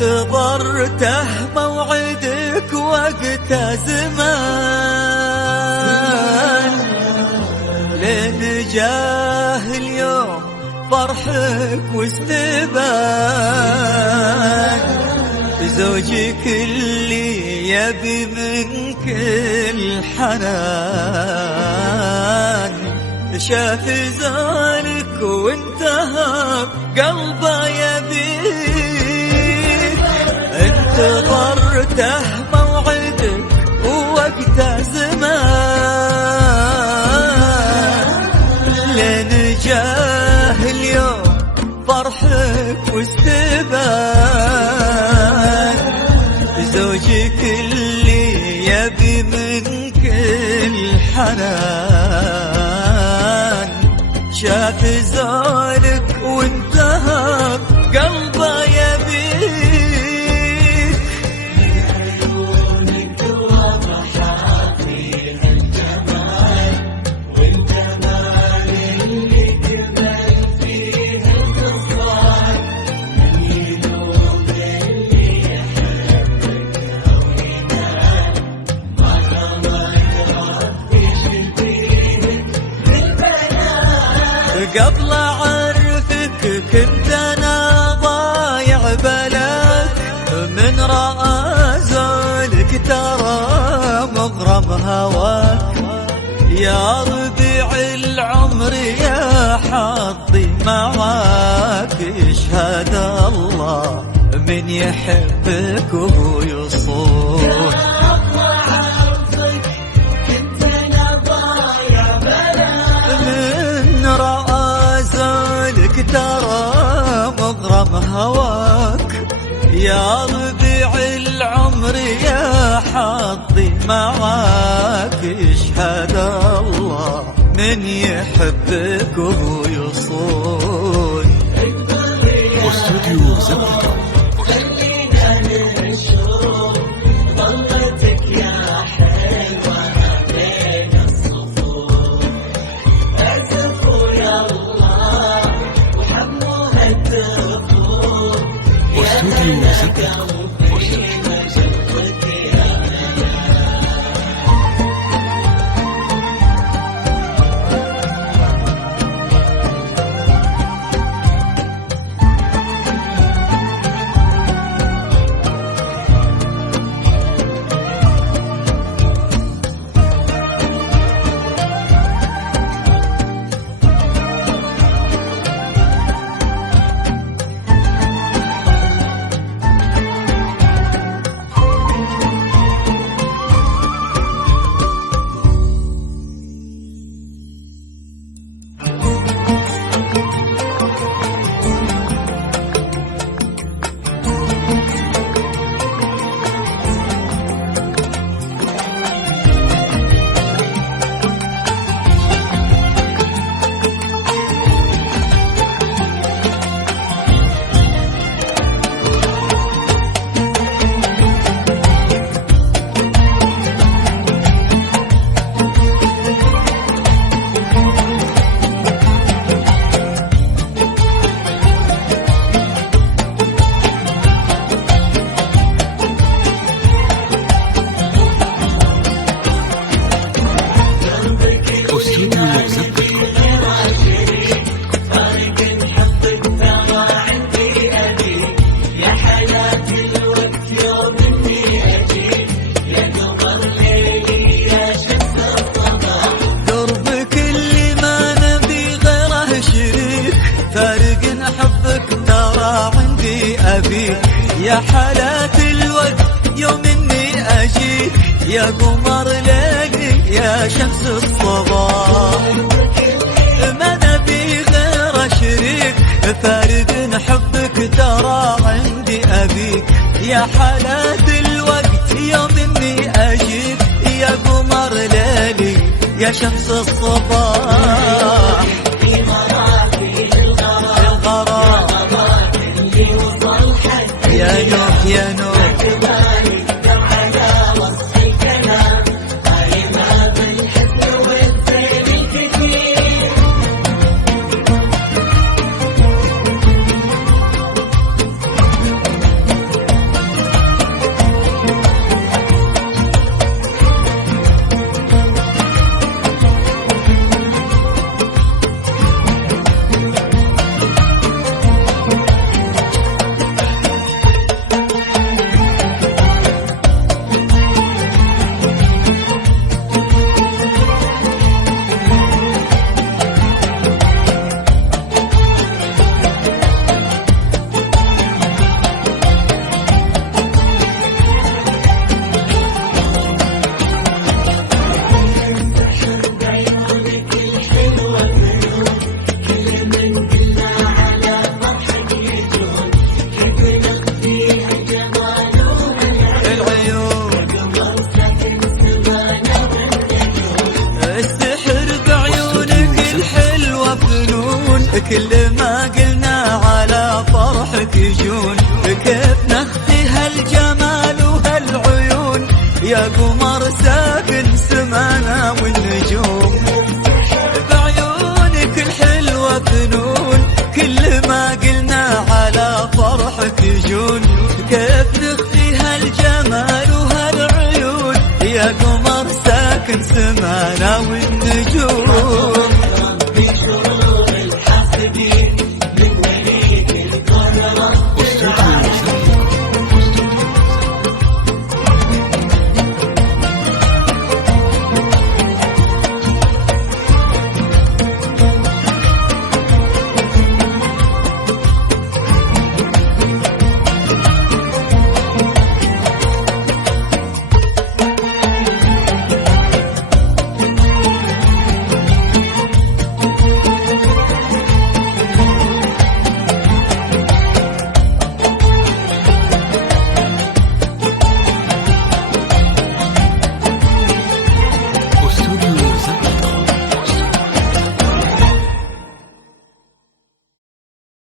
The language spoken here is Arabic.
انتظرته موعدك وقت زمان، لين جاه اليوم فرحك واستبان. زوجك اللي يبي منك الحنان، شاف زانك وانتهى قلبه يبيك. انتظرته موعدك ووقت زمان، لين جاه اليوم فرحك واستبان. زوجك اللي يبي منك الحنان، شاف زانك وانتهى قلبه يبيك. عيونك واضحة فيها الجمال، والجمال اللي جمال فيها الخصال. من يدوم اللي يحبك أو ينال، ما ربي شبيهك بالبنات. قبل أعرفك كنت أنا ضايع بلاك، من رأى زولك ترى مغرم هواك. يا ربيع العمر يا حظي معاك، يشهد الله من يحبك وهو يصون. ترى مغرم هواك، يا ربيع العمر يا حظي معاك. يشهد الله من يحبك وهو يصون. واستوديو زبدة. خلينا نشوف ظلتك يا حلوة بين الصفوف. اسفوا يا الله وحموها الدفوف. واستوديو زبدة. يا حالات الوقت يوم اني اجيك، يا قمر ليلي يا شمس الصباح. ما نبي غير شريك فارق حبك ترى عندي ابيك. يا حالات الوقت يوم اني اجيك، يا قمر ليلي يا شمس الصباح. يا نوح يا نوح كل ما قلنا على فرحك يجون، كيف نخفي هالجمال وهالعيون يا قمر ساكن سمانا والنجوم. بعيونك الحلوة فنون، كل ما قلنا على فرحك يجون، كيف نخفي هالجمال وهالعيون يا قمر ساكن سمانا والنجوم. ربي شرور الحاسدين